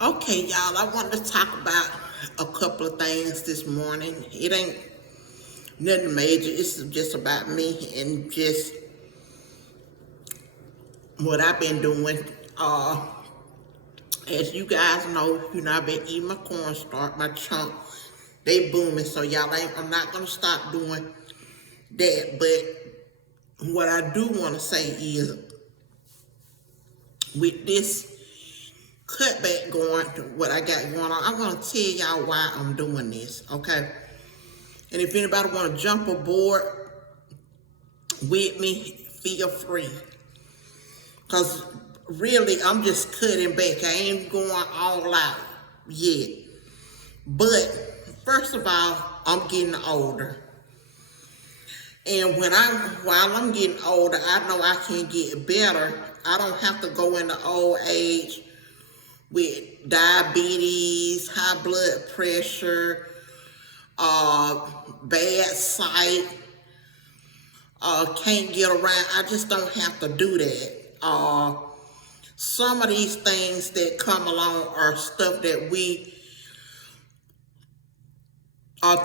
Okay, y'all, I wanted to talk about a couple of things this morning. It ain't nothing major. It's just about me and just what I've been doing. Uh, as you guys know, I've been eating my cornstarch, my chunk. They booming, so y'all I'm not gonna stop doing that. But what I do want to say is, with this cutback going, what I got going on, I want to tell y'all why I'm doing this. Okay. And if anybody want to jump aboard with me, feel free. Because really, I'm just cutting back. I ain't going all out yet. But first of all, I'm getting older. And while I'm getting older, I know I can get better. I don't have to go into old age with diabetes, high blood pressure, bad sight, can't get around. I just don't have to do that. Some of these things that come along are stuff that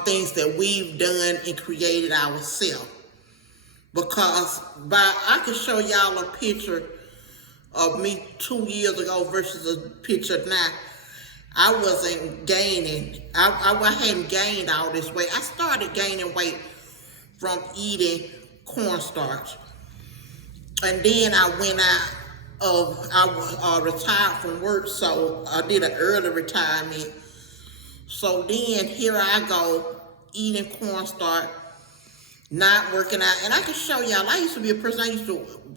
things that we've done and created ourselves. Because I can show y'all a picture of me 2 years ago versus a picture now. I wasn't gaining. I hadn't gained all this weight. I started gaining weight from eating cornstarch. And then I went out I retired from work, so I did an early retirement. So then here I go, eating cornstarch, not working out. And I can show y'all, I used to be a person,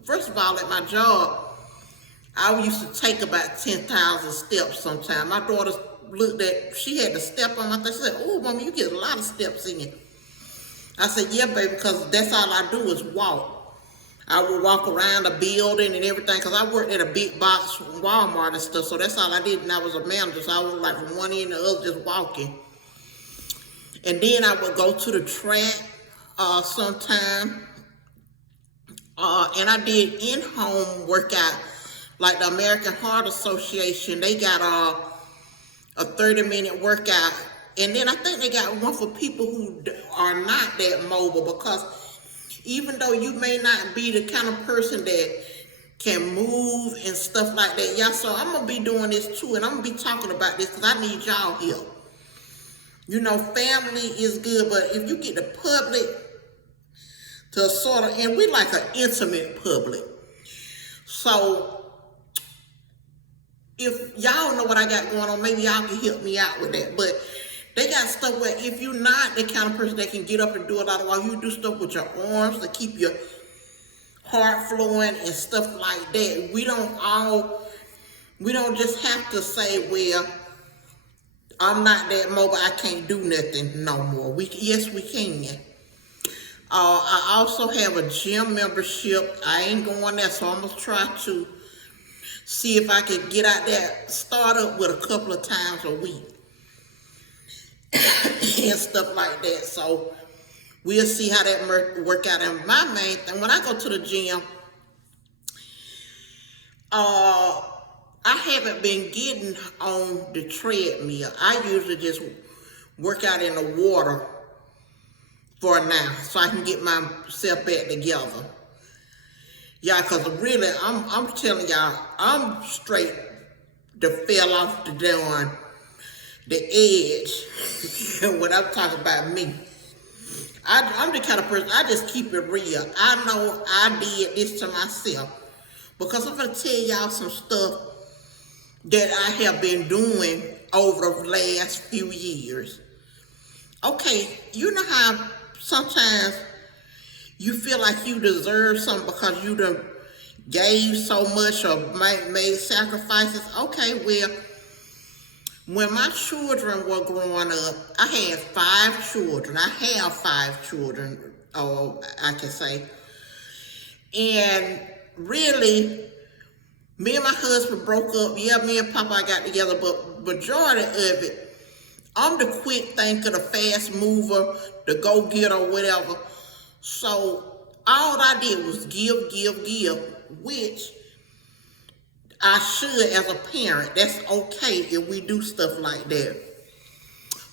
first of all, at my job, I used to take about 10,000 steps sometimes. My daughter she had to step on my thing. She said, "Oh, Mama, you get a lot of steps in you." I said, "Yeah, baby, because that's all I do is walk." I would walk around the building and everything because I worked at a big box Walmart and stuff. So that's all I did. And I was a manager. So I was like from one end to the other just walking. And then I would go to the track sometime. And I did in-home workout. Like the American Heart Association, they got a 30-minute workout. And then I think they got one for people who are not that mobile, because even though you may not be the kind of person that can move and stuff like that, yeah, so I'm going to be doing this too, and I'm going to be talking about this because I need y'all help. Family is good, but if you get the public to sort of, and we like an intimate public. So if y'all know what I got going on, maybe y'all can help me out with that. But they got stuff where if you're not the kind of person that can get up and do a lot of while you do stuff with your arms to keep your heart flowing and stuff like that. We don't just have to say, well, I'm not that mobile, I can't do nothing no more. Yes, we can. I also have a gym membership. I ain't going there, so I'm gonna try to see if I can get out there, start up with a couple of times a week and stuff like that. So we'll see how that work out. And my main thing, when I go to the gym, I haven't been getting on the treadmill. I usually just work out in the water for now, so I can get myself back together. Yeah, because really, I'm telling y'all, I'm straight to fell off the edge when I'm talking about me. I'm the kind of person, I just keep it real. I know I did this to myself, because I'm going to tell y'all some stuff that I have been doing over the last few years. Okay, you know how sometimes you feel like you deserve something because you done gave so much or made sacrifices? Okay, well, when my children were growing up, I had 5 children. I have 5 children, I can say. And really, me and my husband broke up. Yeah, me and Papa got together, but majority of it, I'm the quick thinker, the fast mover, the go-getter, whatever. So all I did was give, which I should as a parent. That's okay if we do stuff like that.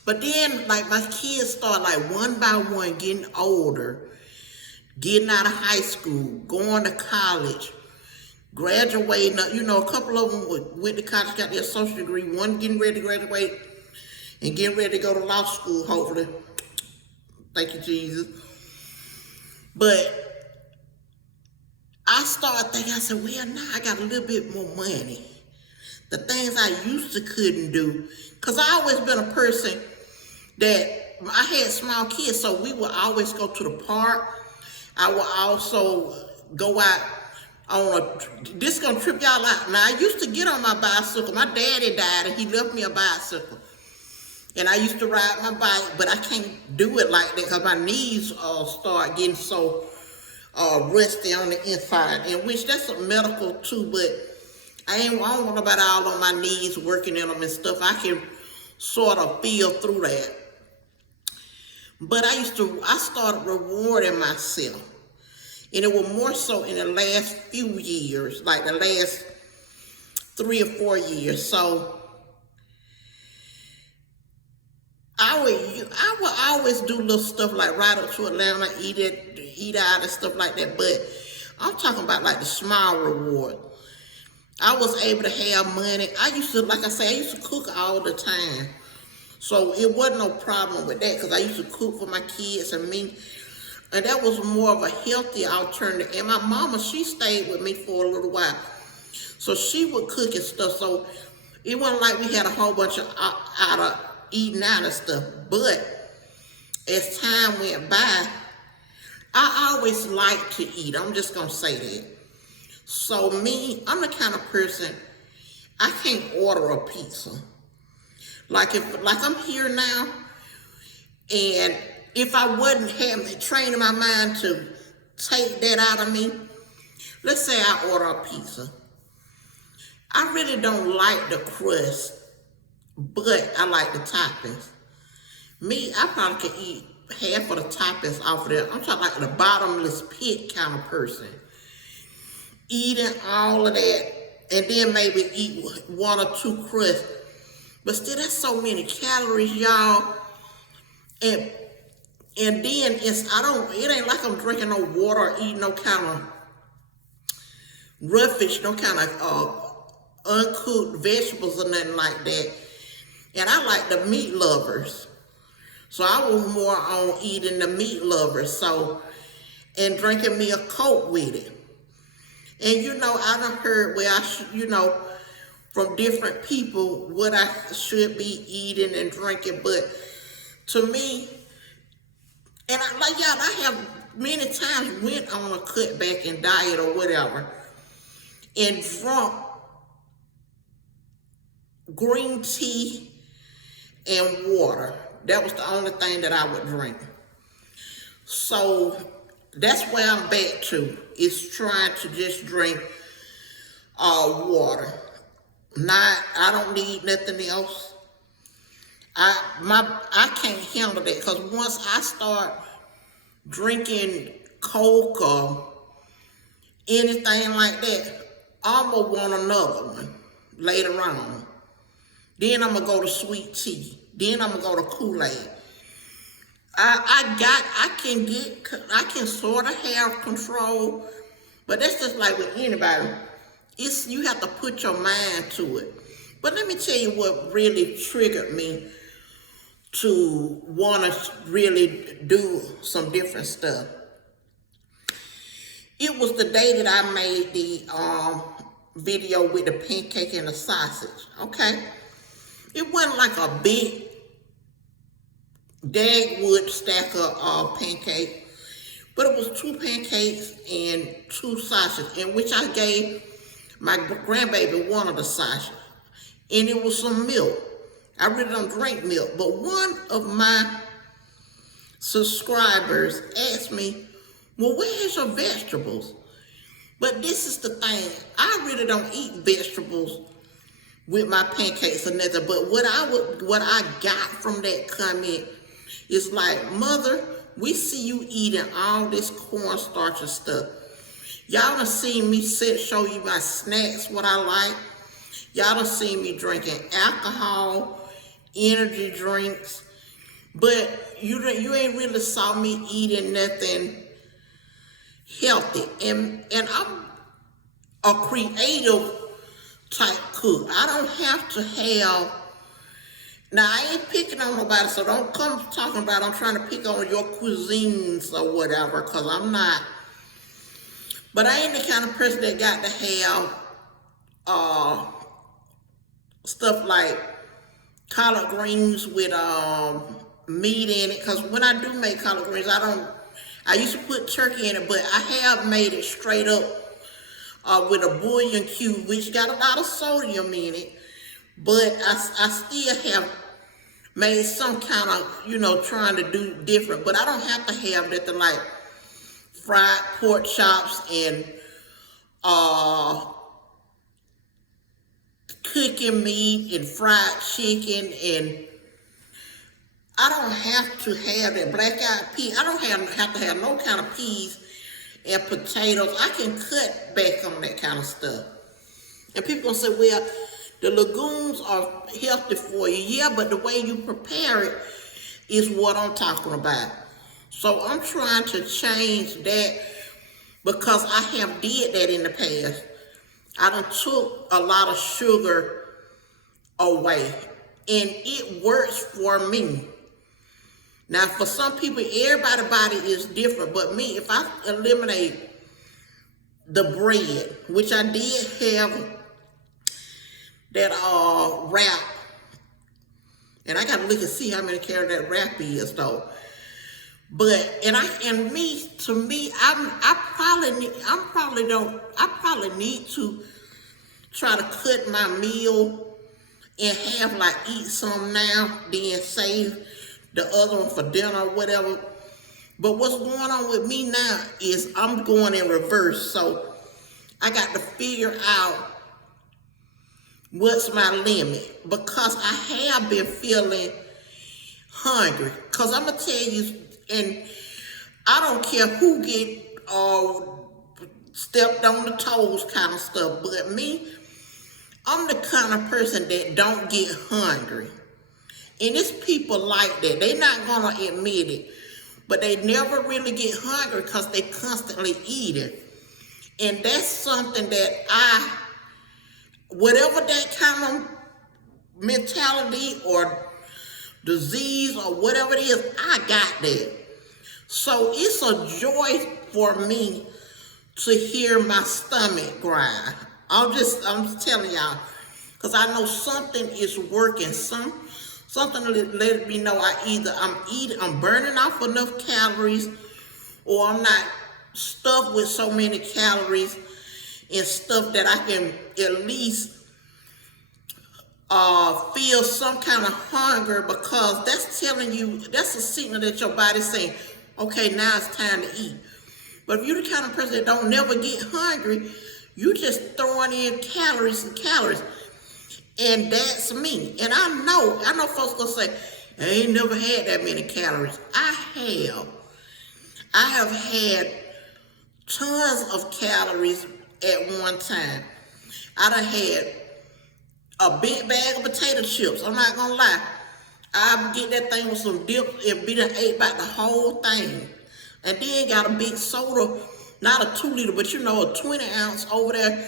But then, like, my kids start, like, one by one getting older, getting out of high school, going to college, graduating. You know, a couple of them went to college, got their associate degree. One getting ready to graduate and getting ready to go to law school, hopefully. Thank you, Jesus. But I started thinking, I said, well, now I got a little bit more money. The things I used to couldn't do. Because I always been a person that, I had small kids, so we would always go to the park. I would also go out on this is going to trip y'all out. Now, I used to get on my bicycle. My daddy died, and he left me a bicycle. And I used to ride my bike, but I can't do it like that because my knees start getting so rusty on the inside. And which that's a medical too, but I don't want nobody all on my knees working in them and stuff. I can sort of feel through that. But I started rewarding myself. And it was more so in the last few years, like the last 3 or 4 years. So I would always do little stuff like ride up to Atlanta, eat out and stuff like that. But I'm talking about like the small reward. I was able to have money. I used to, like I say, I used to cook all the time. So it wasn't no problem with that because I used to cook for my kids and me. And that was more of a healthy alternative. And my mama, she stayed with me for a little while. So she would cook and stuff. So it wasn't like we had a whole bunch of eating out and stuff. But as time went by, I always liked to eat. I'm just going to say that. So me, I'm the kind of person, I can't order a pizza. Like I'm here now, and if I wasn't training my mind to take that out of me, let's say I order a pizza. I really don't like the crust, but I like the toppings. Me, I probably can eat half of the toppings off of there. I'm talking like the bottomless pit kind of person. Eating all of that, and then maybe eat 1 or 2 crusts. But still, that's so many calories, y'all. And then it ain't like I'm drinking no water or eating no kind of roughage, no kind of uncooked vegetables or nothing like that. And I like the meat lovers. So I was more on eating the meat lovers. So, and drinking me a Coke with it. And you know, I done heard where from different people what I should be eating and drinking. But to me, and I have many times went on a cutback and diet or whatever and drunk green tea and water. That was the only thing that I would drink. So that's where I'm back to, is trying to just drink water. I don't need nothing else. I can't handle that, because once I start drinking Coke or anything like that, I'm going to want another one later on. Then I'm going to go to sweet tea. Then I'm going to go to Kool-Aid. I can sort of have control, but that's just like with anybody. You have to put your mind to it. But let me tell you what really triggered me to want to really do some different stuff. It was the day that I made the video with the pancake and the sausage, okay? It wasn't like a big Dagwood stack of pancake, but it was 2 pancakes and 2 sausages, in which I gave my grandbaby one of the sausages, and it was some milk. I really don't drink milk, but one of my subscribers asked me, well, where's your vegetables? But this is the thing, I really don't eat vegetables with my pancakes or nothing, but what I got from that comment is like, Mother, we see you eating all this cornstarch and stuff. Y'all done seen me show you my snacks, what I like. Y'all done seen me drinking alcohol, energy drinks, but you ain't really saw me eating nothing healthy. And I'm a creative type cook. I don't have to have, now I ain't picking on nobody, so don't come talking about I'm trying to pick on your cuisines or whatever, because I'm not. But I ain't the kind of person that got to have stuff like collard greens with meat in it. Because when I do make collard greens, I used to put turkey in it, but I have made it straight up with a bouillon cube, which got a lot of sodium in it. But I still have made some kind of, trying to do different. But I don't have to have nothing like fried pork chops and cooking meat and fried chicken, and I don't have to have that black-eyed pea. I don't have to have no kind of peas and potatoes. I can cut back on that kind of stuff. And people gonna say, well, the legumes are healthy for you. Yeah, but the way you prepare it is what I'm talking about. So I'm trying to change that because I have did that in the past. I done took a lot of sugar away, and it works for me. Now, for some people, everybody's body is different, but me, if I eliminate the bread, which I did have that wrap, and I gotta look and see how many calories that wrap is though. But to me, I probably need to try to cut my meal and have like eat some now, then save the other one for dinner or whatever. But what's going on with me now is I'm going in reverse. So I got to figure out what's my limit, because I have been feeling hungry. Because I'm going to tell you, and I don't care who get stepped on the toes kind of stuff, but me, I'm the kind of person that don't get hungry. And it's people like that. They're not going to admit it, but they never really get hungry because they constantly eat it. And that's something that whatever that kind of mentality or disease or whatever it is, I got that. So it's a joy for me to hear my stomach grind. I'm just telling y'all, because I know something is working. Something to let me know I'm burning off enough calories, or I'm not stuffed with so many calories and stuff that I can at least feel some kind of hunger, because that's a signal that your body's saying, okay, now it's time to eat. But if you're the kind of person that don't never get hungry, you just throwing in calories and calories. And that's me. And I know folks gonna say, I ain't never had that many calories. I have had tons of calories at one time. I done had a big bag of potato chips. I'm not gonna lie. I get that thing with some dip and be done ate about the whole thing. And then got a big soda, not a 2 liter, but a 20 ounce over there,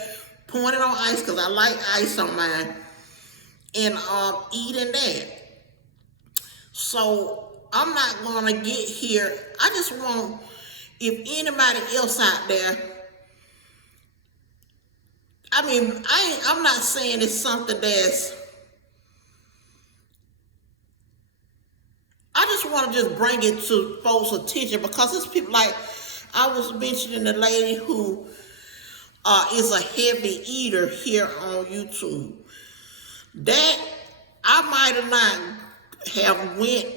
pouring it on ice, because I like ice on mine, and eating that. So I'm not gonna get here. I just want, if anybody else out there, I'm not saying it's something I just want to just bring it to folks' attention, because it's people like, I was mentioning the lady who is a heavy eater here on YouTube. That I might have not have went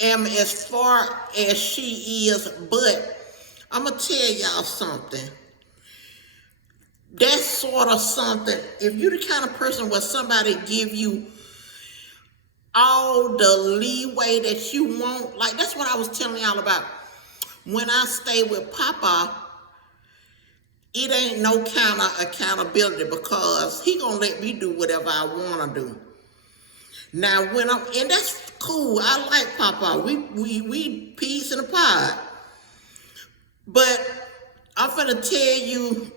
as far as she is, but I'm going to tell y'all something. That's sort of something, if you're the kind of person where somebody give you all the leeway that you want, like that's what I was telling y'all about. When I stayed with Papa, it ain't no kind of accountability because he gonna let me do whatever I wanna do. Now when and that's cool. I like Papa. We peace in the pod. But I'm finna tell you,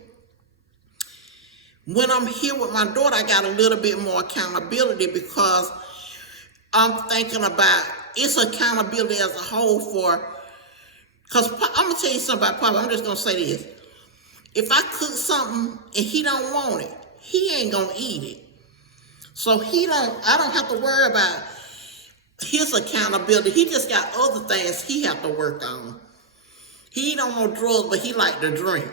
when I'm here with my daughter, I got a little bit more accountability because I'm thinking about it's accountability as a whole for, because I'm going to tell you something about Papa. I'm just going to say this. If I cook something and he don't want it, he ain't going to eat it. So I don't have to worry about his accountability. He just got other things he have to work on. He don't know drugs, but he like to drink.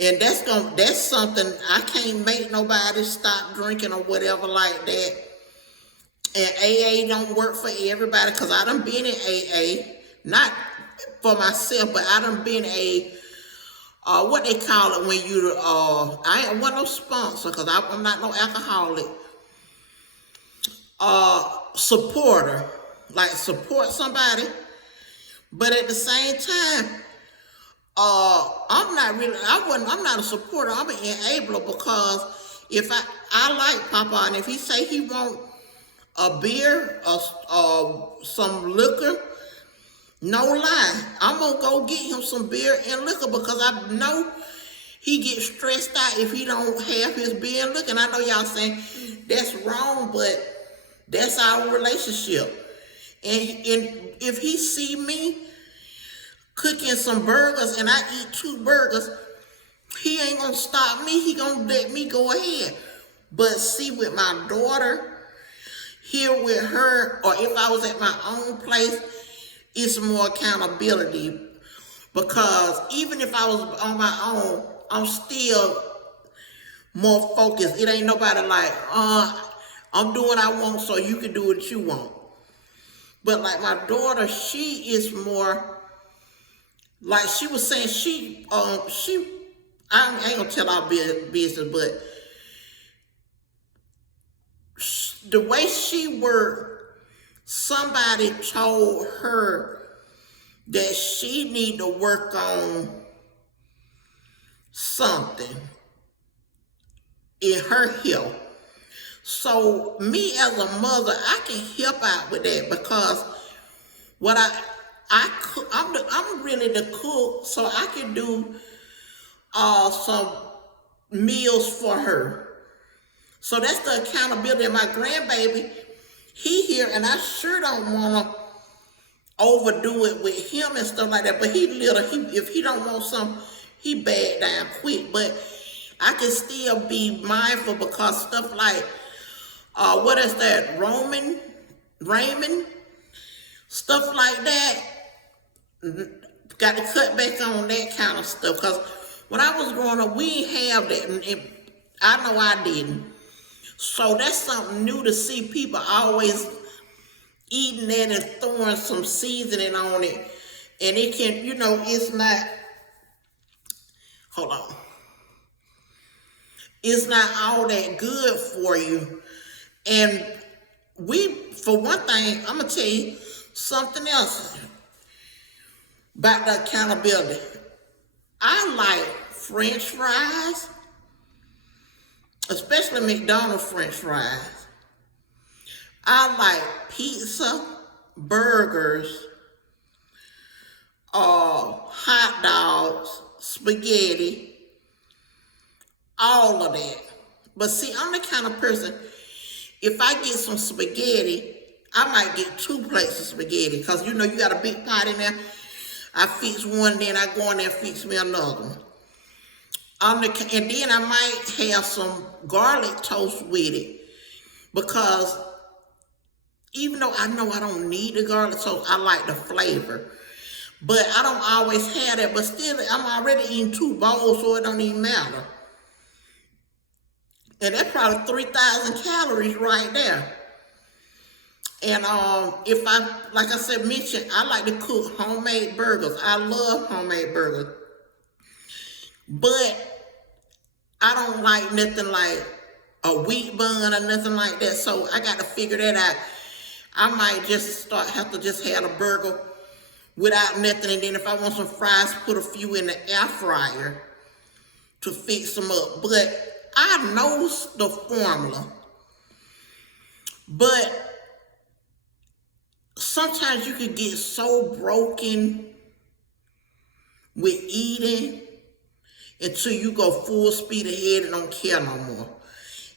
And that's something I can't make nobody stop drinking or whatever like that. And AA don't work for everybody because I done been in AA, not for myself, but I done been what they call it when you, I ain't want no sponsor because I'm not no alcoholic. Supporter, like support somebody. But at the same time, I'm not a supporter, I'm an enabler because if I like Papa, and if he say he want a beer or some liquor, no lie, I'm gonna go get him some beer and liquor because I know he gets stressed out if he don't have his beer and liquor. And I know y'all saying that's wrong, but that's our relationship. And if he see me cooking some burgers and I eat 2 burgers, he ain't gonna stop me. He gonna let me go ahead. But see, with my daughter, here with her, or if I was at my own place, it's more accountability. Because even if I was on my own, I'm still more focused. It ain't nobody like, I'm doing what I want so you can do what you want. But like my daughter, she is more, like she was saying, I ain't gonna tell our business, but the way she worked, somebody told her that she need to work on something in her health. So me as a mother, I can help out with that because what I'm really the cook, so I can do some meals for her. So that's the accountability of my grandbaby. He here, and I sure don't want to overdo it with him and stuff like that. But he little, if he don't want something, he bad down quick. But I can still be mindful because stuff like, what is that, Raymond, stuff like that, got to cut back on that kind of stuff. Because when I was growing up, we didn't have that, and I know I didn't. So that's something new to see people always eating that and throwing some seasoning on it. And it can, it's not, hold on. It's not all that good for you. And for one thing, I'm going to tell you something else about the accountability. I like French fries, especially McDonald's French fries. I like pizza, burgers, hot dogs, spaghetti, all of that. But see, I'm the kind of person, if I get some spaghetti, I might get 2 plates of spaghetti because, you got a big pot in there. I fix one, then I go in there and fix me another one. And then I might have some garlic toast with it because even though I know I don't need the garlic toast, I like the flavor. But I don't always have that, but still, I'm already eating 2 bowls, so it don't even matter. And that's probably 3,000 calories right there. And if like I said, I like to cook homemade burgers. I love homemade burgers. But I don't like nothing like a wheat bun or nothing like that. So I got to figure that out. I might just have to have a burger without nothing. And then if I want some fries, put a few in the air fryer. to fix them up. But I know the formula. But sometimes you can get so broken with eating until you go full speed ahead and don't care no more.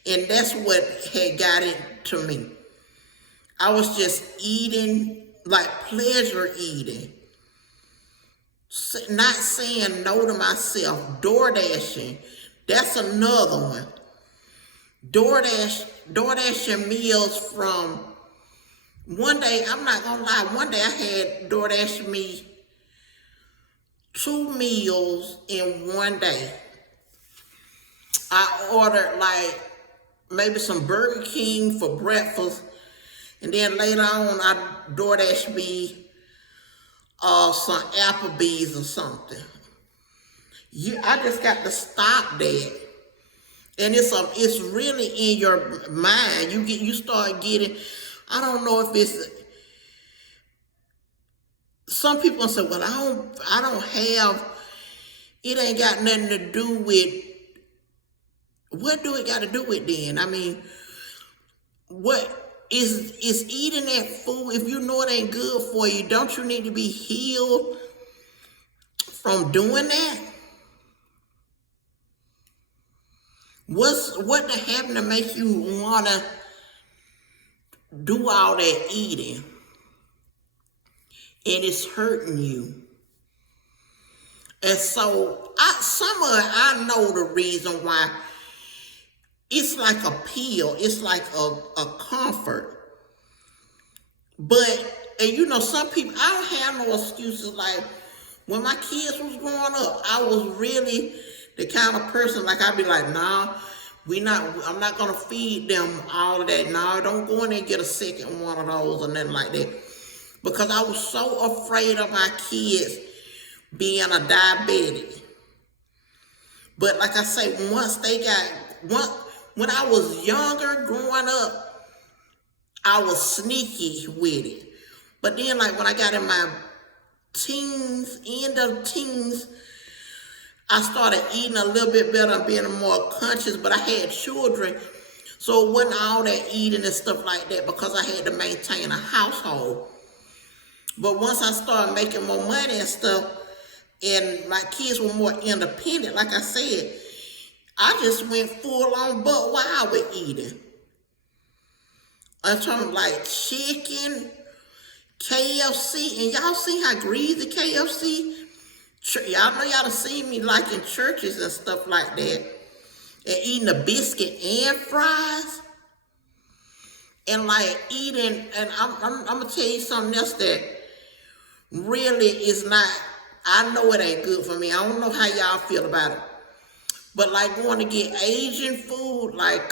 And that's what had got into me. I was just eating, like pleasure eating. Not saying no to myself. DoorDashing. That's another one. DoorDashing meals from one day, I'm not gonna lie, one day I had DoorDash me 2 meals in one day. I ordered like maybe some Burger King for breakfast, and then later on I DoorDash me some Applebee's or something. I just got to stop that. And it's really in your mind. You start getting, I don't know if it's, some people say, well, I don't have, it ain't got nothing to do with, what do it got to do with then? I mean, what is eating that food, if you know it ain't good for you, don't you need to be healed from doing that? What happened to make you want to do all that eating? And it's hurting you. And so, I know the reason why. It's like a pill. It's like a comfort. But, and you know, some people, I don't have no excuses. Like, when my kids was growing up, I was really the kind of person, like, I'd be like, nah, I'm not going to feed them all of that. No, don't go in there and get a second one of those or nothing like that. Because I was so afraid of my kids being a diabetic. But like I say, when I was younger, growing up, I was sneaky with it. But then, like, when I got in my teens, end of teens, I started eating a little bit better and being more conscious, but I had children, so it wasn't all that eating and stuff like that because I had to maintain a household. But once I started making more money and stuff, and my kids were more independent, like I said, I just went full on buck wild with eating. I'm talking like chicken, KFC, and y'all see how greasy KFC? Y'all know y'all done seen me like in churches and stuff like that, and eating a biscuit and fries, and like eating, and I'm gonna tell you something else that really is not, I know it ain't good for me. I don't know how y'all feel about it. But like going to get Asian food, like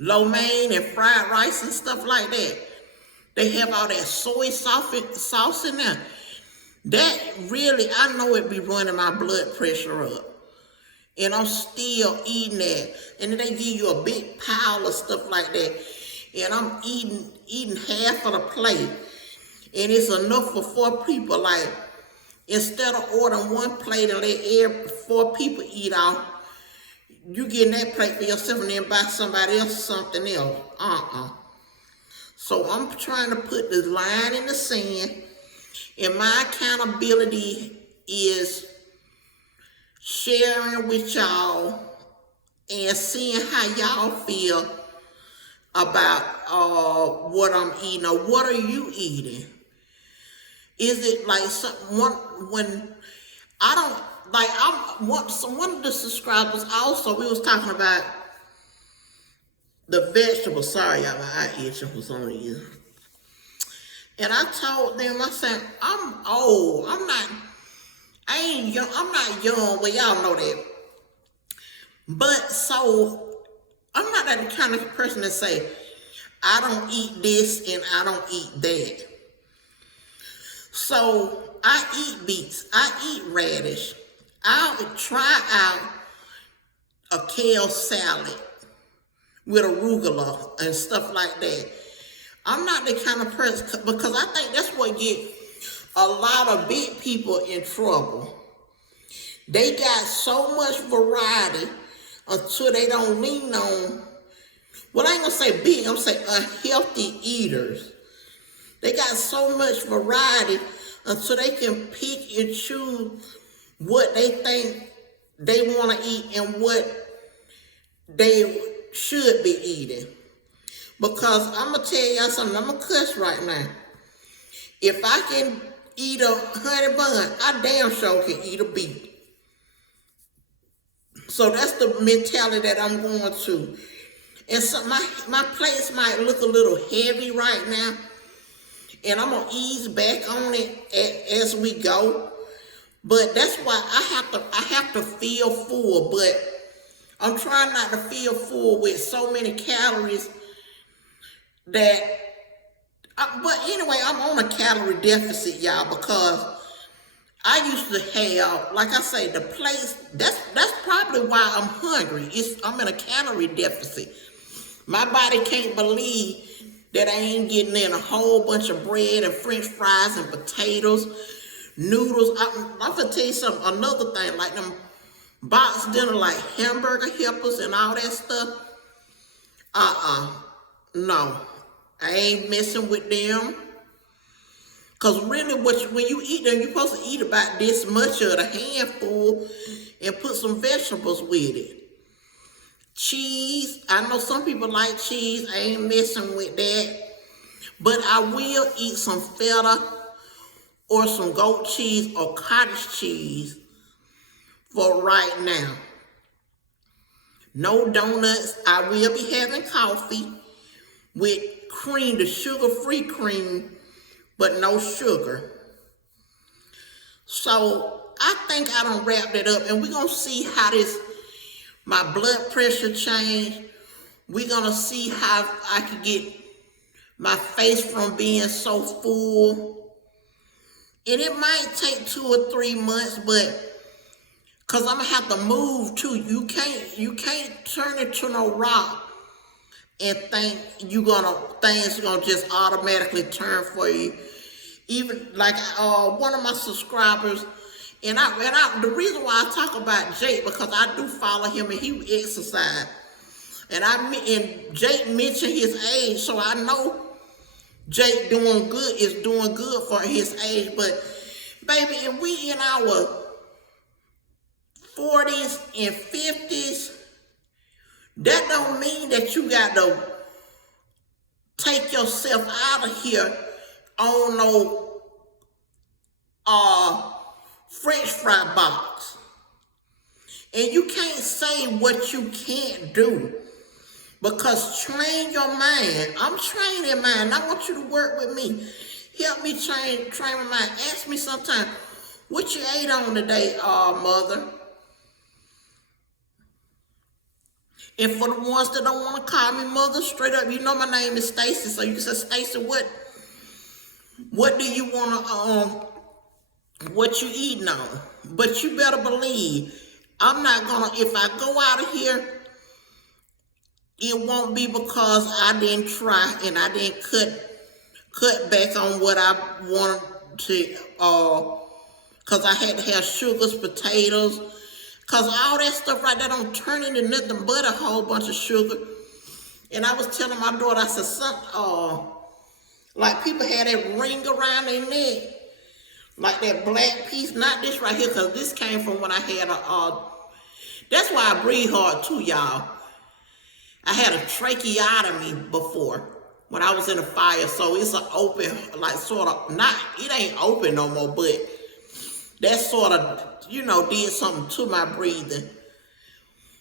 lo mein and fried rice and stuff like that, they have all that soy sauce in there. That really, I know it be running my blood pressure up. And I'm still eating that. And then they give you a big pile of stuff like that. And I'm eating half of the plate. And it's enough for 4 people. Like, instead of ordering one plate and let 4 people eat off, you getting that plate for yourself and then buy somebody else something else. So I'm trying to put the line in the sand. And my accountability is sharing with y'all and seeing how y'all feel about what I'm eating, or what are you eating? Is it like when I don't, like, one of the subscribers also, we was talking about the vegetables. Sorry, y'all, my eye itching for some reason. And I told them, I said, I'm old. I'm not young. Well, y'all know that. But so, I'm not that kind of person to say, I don't eat this and I don't eat that. So, I eat beets. I eat radish. I'll try out a kale salad with arugula and stuff like that. I'm not the kind of person, because I think that's what get a lot of big people in trouble. They got so much variety until they don't lean on, well, I ain't gonna say big, I'm gonna say unhealthy eaters. They got so much variety until they can pick and choose what they think they want to eat and what they should be eating. Because I'm going to tell y'all something, I'm going to cuss right now. If I can eat a honey bun, I damn sure can eat a beet. So that's the mentality that I'm going to. And so my plates might look a little heavy right now. And I'm going to ease back on it as we go. But that's why I have to feel full. But I'm trying not to feel full with so many calories that, but anyway, I'm on a calorie deficit, y'all, because I used to have, like I say, the plates, that's probably why I'm hungry. I'm in a calorie deficit. My body can't believe that I ain't getting in a whole bunch of bread and french fries and potatoes, noodles. I'm gonna tell you something, another thing, like them box dinner, like hamburger helpers and all that stuff. No, I ain't messing with them. Because really, when you eat them, you're supposed to eat about this much of a handful and put some vegetables with it. Cheese, I know some people like cheese. I ain't messing with that. But I will eat some feta or some goat cheese or cottage cheese for right now. No donuts. I will be having coffee with cream, the sugar-free cream, but no sugar. So I think I done wrapped it up, and we're going to see how my blood pressure change. We're going to see how I can get my face from being so full. And it might take 2 or 3 months, but because I'm going to have to move too. You can't turn into no rock and think things are gonna just automatically turn for you. Even like one of my subscribers, and the reason why I talk about Jake, because I do follow him and he exercise, and Jake mentioned his age, so I know Jake is doing good for his age. But baby, if we in our 40s and 50s, that don't mean that you got to take yourself out of here on no French fry box. And you can't say what you can't do, because train your mind. I'm training mine. I want you to work with me. Help me train my mind. Ask me sometime, what you ate on today, mother? And for the ones that don't want to call me mother, straight up, you know my name is Stacy, so you can say, Stacy, what do you want to, what you eating on? But you better believe, I'm not gonna, if I go out of here, it won't be because I didn't try and I didn't cut back on what I wanted to, because I had to have sugars, potatoes, because all that stuff right there don't turn into nothing but a whole bunch of sugar. And I was telling my daughter, I said, like people had that ring around their neck, like that black piece, not this right here, because this came from when I had that's why I breathe hard too, y'all. I had a tracheotomy before when I was in the fire, so it's an open, like sort of, it ain't open no more, but that sort of, did something to my breathing.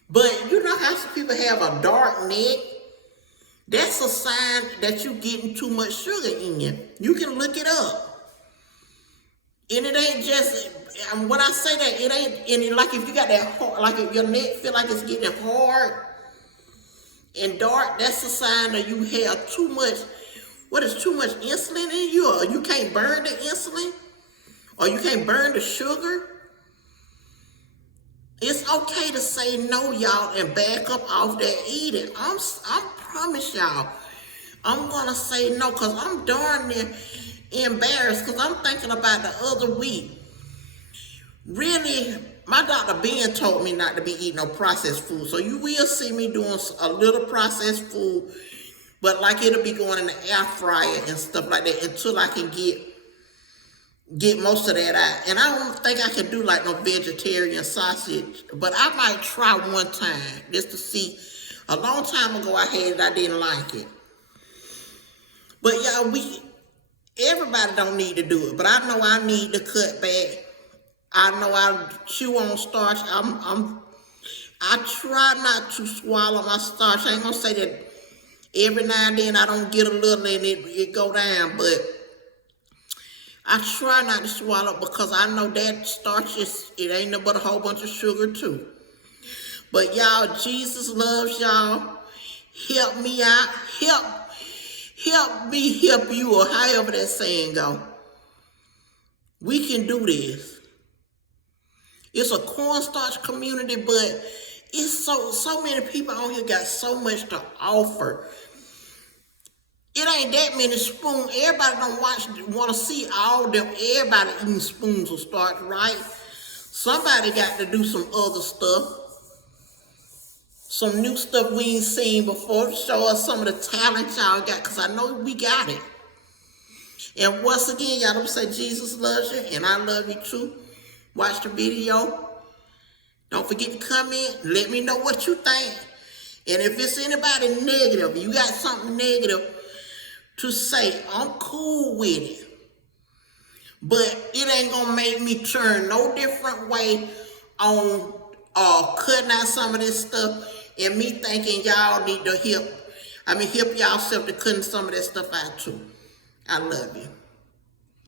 But you know how some people have a dark neck? That's a sign that you're getting too much sugar in you. You can look it up. And it ain't just, when I say that, it ain't, and like if you got that hard, like if your neck feel like it's getting hard and dark, that's a sign that you have too much, too much insulin in you, or you can't burn the insulin, or you can't burn the sugar. It's okay to say no, y'all, and back up off that eating. I promise y'all, I'm gonna say no, because I'm darn near embarrassed, because I'm thinking about the other week. Really, My doctor Ben told me not to be eating no processed food. So you will see me doing a little processed food, but like it'll be going in the air fryer and stuff like that until I can get most of that out. And I don't think I can do like no vegetarian sausage, but I might try one time just to see. A long time ago I had it, I didn't like it. But y'all, everybody don't need to do it, but I know I need to cut back. I know I chew on starch. I try not to swallow my starch. I ain't gonna say that every now and then I don't get a little and it go down, but I try not to swallow because I know that starch it ain't no but a whole bunch of sugar too. But y'all, Jesus loves y'all. Help me out. Help me help you, or however that saying go. We can do this. It's a cornstarch community, but it's so many people on here got so much to offer. It ain't that many spoons. Everybody don't want to see all them. Everybody eating spoons of starch, right? Somebody got to do some other stuff. Some new stuff we ain't seen before. Show us some of the talent y'all got, because I know we got it. And once again, y'all don't say Jesus loves you, and I love you too. Watch the video. Don't forget to comment. Let me know what you think. And if it's anybody negative, you got something negative to say, I'm cool with it. But it ain't gonna make me turn no different way on cutting out some of this stuff and me thinking y'all need to help. Help y'all self to cutting some of that stuff out too. I love you.